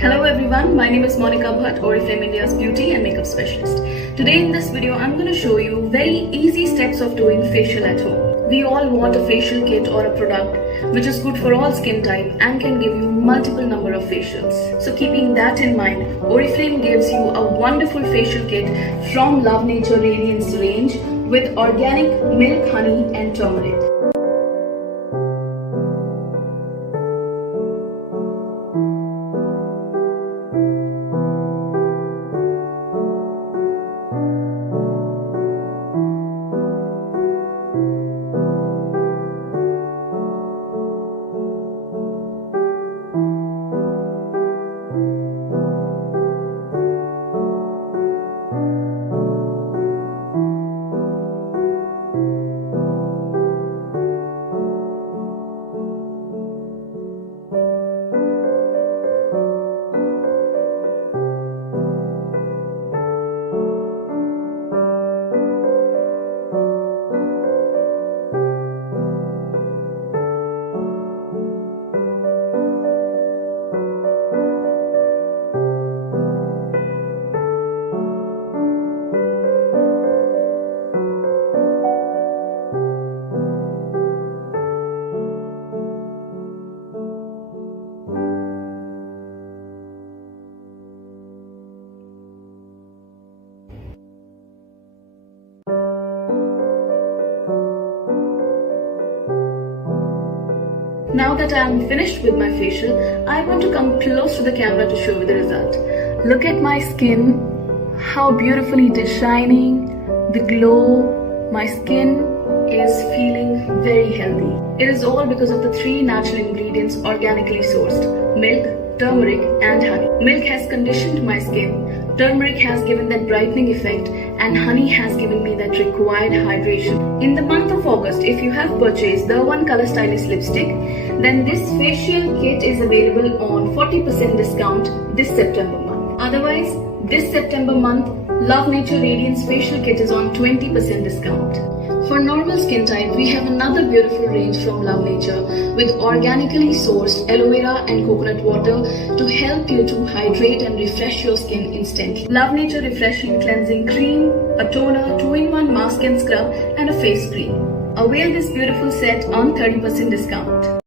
Hello everyone, my name is Monica Bhatt, Oriflame India's beauty and makeup specialist. Today in this video, I'm going to show you very easy steps of doing facial at home. We all want a facial kit or a product which is good for all skin type and can give you multiple number of facials. So keeping that in mind, Oriflame gives you a wonderful facial kit from Love Nature Radiance range with organic milk, honey and turmeric. Now that I am finished with my facial, I want to come close to the camera to show you the result. Look at my skin, how beautifully it is shining, the glow. My skin is feeling very healthy. It is all because of the 3 natural ingredients organically sourced: milk, turmeric and honey. Milk has conditioned my skin, turmeric has given that brightening effect, and honey has given me that required hydration. In the month of August, if you have purchased the One Color Stylist lipstick, then this facial kit is available on 40% discount this September month. Otherwise, this September month, Love Nature Radiance Facial Kit is on 20% discount. For normal skin type, we have another beautiful range from Love Nature with organically sourced aloe vera and coconut water to help you to hydrate and refresh your skin instantly. Love Nature Refreshing Cleansing Cream, a toner, 2-in-1 mask and scrub and a face cream. Avail this beautiful set on 30% discount.